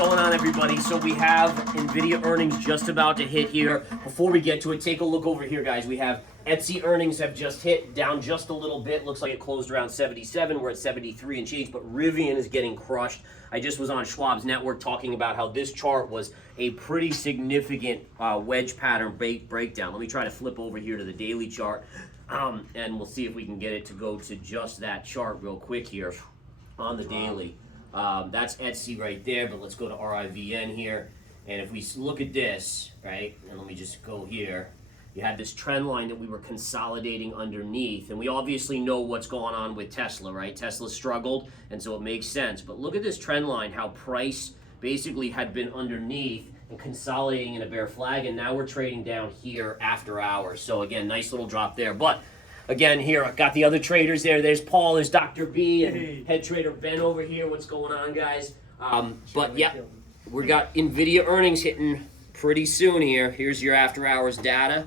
going on, everybody? So we have NVIDIA earnings just about to hit here. Before we get to it, take a look over here, guys. We have Etsy earnings have just hit, down just a little bit. Looks like it closed around 77. We're at 73 and change, but Rivian is getting crushed. I just was on Schwab's network talking about how this chart was a pretty significant wedge pattern breakdown. Let me try to flip over here to the daily chart, and we'll see if we can get it to go to just that chart real quick here on the daily. That's Etsy right there, but let's go to RIVN here. And if we look at this, right, and let me just go here, you had this trend line that we were consolidating underneath, and we obviously know what's going on with Tesla, right? Tesla struggled, and so it makes sense. But look at this trend line, how price basically had been underneath and consolidating in a bear flag, and now we're trading down here after hours. So again, nice little drop there. But again, here, I've got the other traders there. There's Paul, there's Dr. B, and head trader Ben over here. What's going on, guys? But yeah, we got NVIDIA earnings hitting pretty soon here. Here's your after hours data.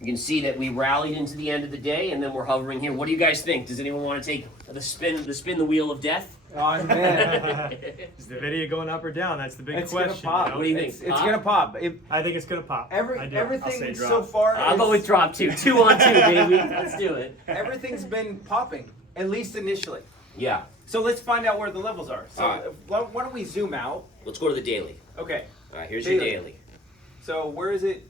You can see that we rallied into the end of the day, and then we're hovering here. What do you guys think? Does anyone want to take the spin the wheel of death? Oh, man. Is the video going up or down? That's the big question. It's gonna pop. You know? What do you think? It's gonna pop. I think it's gonna pop. Everything so far. I'll go with drop two. 2 on 2, baby. Let's do it. Everything's been popping, at least initially. Yeah. So let's find out where the levels are. So All right. why don't we zoom out? Let's go to the daily. Okay. All right, here's your daily. So where's it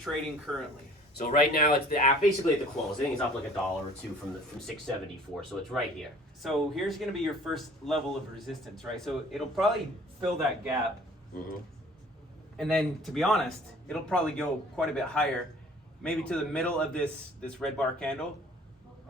trading currently? So right now it's basically at the close. I think it's up like $1 or $2 from 674. So it's right here. So here's going to be your first level of resistance, right? So it'll probably fill that gap. Mm-hmm. And then, to be honest, it'll probably go quite a bit higher, maybe to the middle of this red bar candle,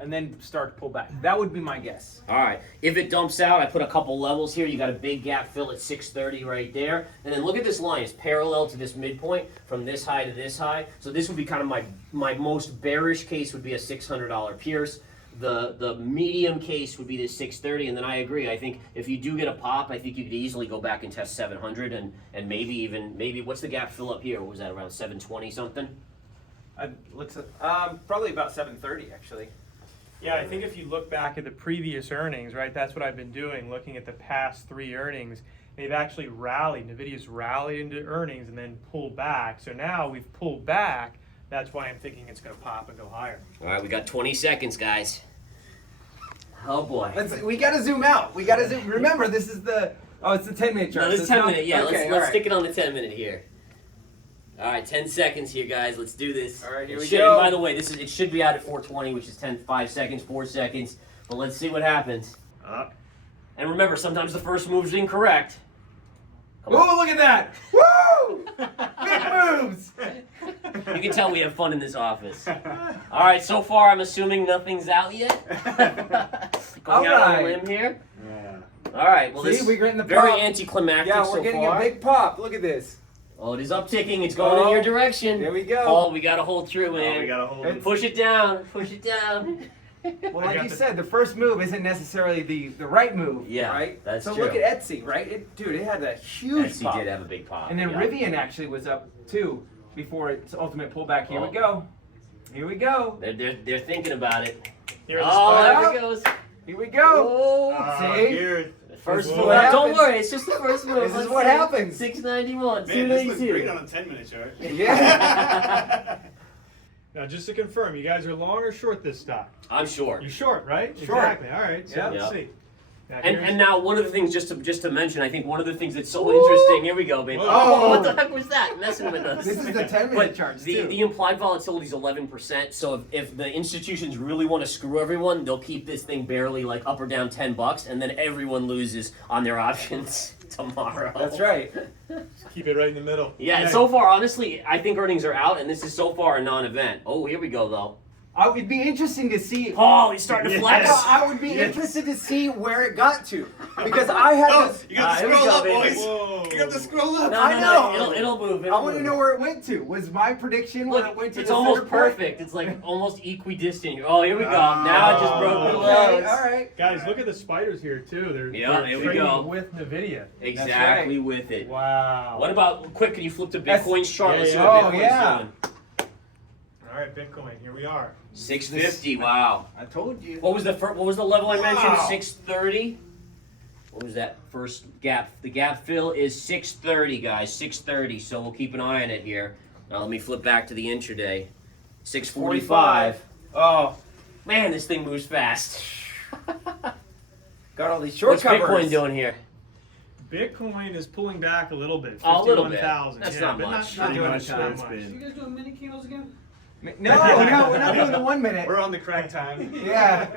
and then start to pull back. That would be my guess. All right. If it dumps out, I put a couple levels here. You got a big gap fill at 630 right there. And then look at this line. It's parallel to this midpoint from this high to this high. So this would be kind of my most bearish case would be a $600 Pierce. The medium case would be this 630, and then I agree. I think if you do get a pop, I think you could easily go back and test 700 and maybe what's the gap fill up here? What was that, around 720 something? Probably about 730 actually. Yeah, I think if you look back at the previous earnings, right, that's what I've been doing, looking at the past 3 earnings. They've actually rallied. NVIDIA's rallied into earnings and then pulled back. So now we've pulled back. That's why I'm thinking it's going to pop and go higher. All right, we got 20 seconds, guys. Oh, boy. We got to zoom out. We got to zoom. Remember, this is it's the 10-minute chart. No, this is 10 minute. Yeah, okay, let's stick it on the 10 minute here. All right, 10 seconds here, guys. Let's do this. All right, here we go. By the way, it should be out at 420, which is 5 seconds, 4 seconds. But let's see what happens. And remember, sometimes the first move is incorrect. Oh, look at that! Woo! Big moves! You can tell we have fun in this office. All right, so far I'm assuming nothing's out yet. Going out on a limb here. Yeah. All right, well, See, this we're getting the very pop. anticlimactic Yeah, so we're getting far. a big pop. Look at this. Oh, it is upticking. It's going in your direction. There we go. Oh, we got to hold true, man. Oh, we got to hold it. Push it down. Push it down. Well, like you said, the first move isn't necessarily the right move, Yeah, right? that's so true. look at Etsy, right? It had a huge Etsy pop. did have a big pop. And then yeah. Rivian actually was up too before its ultimate pullback. Here we go. Here we go. They're thinking about it. Here are the Oh, spikes. there it goes. Here we go. Oh, See? Gareth. first This is move. what Don't happens. worry, it's just the first move. This is Let's what see. happens. 691, Man, this looks 292. great on a 10-minute chart. Yeah. Now, just to confirm, you guys are long or short this stock? I'm short. You're short, right? Short. Exactly. All right. So Yeah. let's Yeah. see. Now, And here's- now one of the things just to mention, I think one of the things that's so interesting. Here we go, baby. Oh. What the heck was that? Messing with us. This is the 10-minute But charts the, too. the implied volatility is 11%. So if the institutions really want to screw everyone, they'll keep this thing barely like up or down $10, and then everyone loses on their options tomorrow. That's right. keep it right in the middle. Yeah. And so far, honestly, I think earnings are out, and this is so far a non-event. Oh, here we go though. It would be interesting to see. Paul, he's starting to flex. I would be interested to see where it got to, because I had Oh, this. you got to here we scroll go, up, baby. boys. Whoa. You got to scroll up. No, I know. It'll move. I It'll want to move. know where it went to. Was my prediction when it went to It's the almost center point? perfect. It's like almost equidistant. Oh, here we go. Now it just broke the Okay, lows. all right. Guys, look at the spiders here, too. They're Here we trading go. with NVIDIA. Exactly with it. Wow. What about, quick, can you flip to That's- Bitcoin's chart? Let's see yeah. what Oh, Bitcoin's yeah. doing. All right, Bitcoin, here we are. 650, wow. I told you. What was the level I mentioned? Wow. 630? what was that first gap? The gap fill is 630, guys, 630. So we'll keep an eye on it here. Now let me flip back to the intraday. 645. Oh, Man, this thing moves fast. got all these short What's covers. Bitcoin doing here? Bitcoin is pulling back a little bit. A little bit. 51,000. That's yeah, not but much. Not Pretty doing much not how it's much. been. You guys doing mini candles again? No, we're not doing the 1 minute. We're on the crack time. Yeah.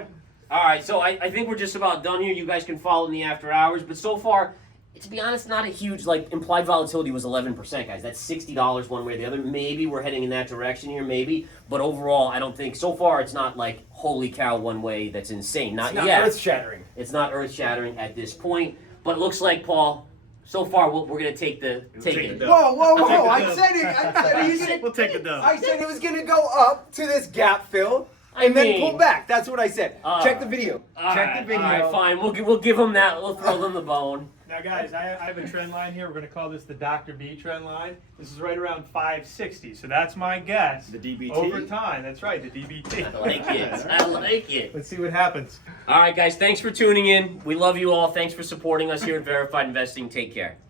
All right, so I think we're just about done here. You guys can follow in the after hours, but so far, to be honest, not a huge, like, implied volatility was 11%, guys. That's $60 one way or the other. Maybe we're heading in that direction here, maybe. But overall, I don't think, so far, it's not like, holy cow, one way that's insane. Not It's not yet. earth-shattering. It's not earth-shattering at this point. But it looks like, Paul, so far, we're going to take it. take the Whoa, whoa, Take the whoa! I dub. said it. I said it. We'll take the dub. I said it was gonna go up to this gap fill I and then mean- pull back. That's what I said. Check the video. Check the video. All right, fine. We'll give them that. We'll throw them the bone. Now, guys, I have a trend line here. We're going to call this the Dr. B trend line. This is right around 560. So that's my guess. The DBT? Over time. That's right, the DBT. I like it. I like it. Let's see what happens. All right, guys. Thanks for tuning in. We love you all. Thanks for supporting us here at Verified Investing. Take care.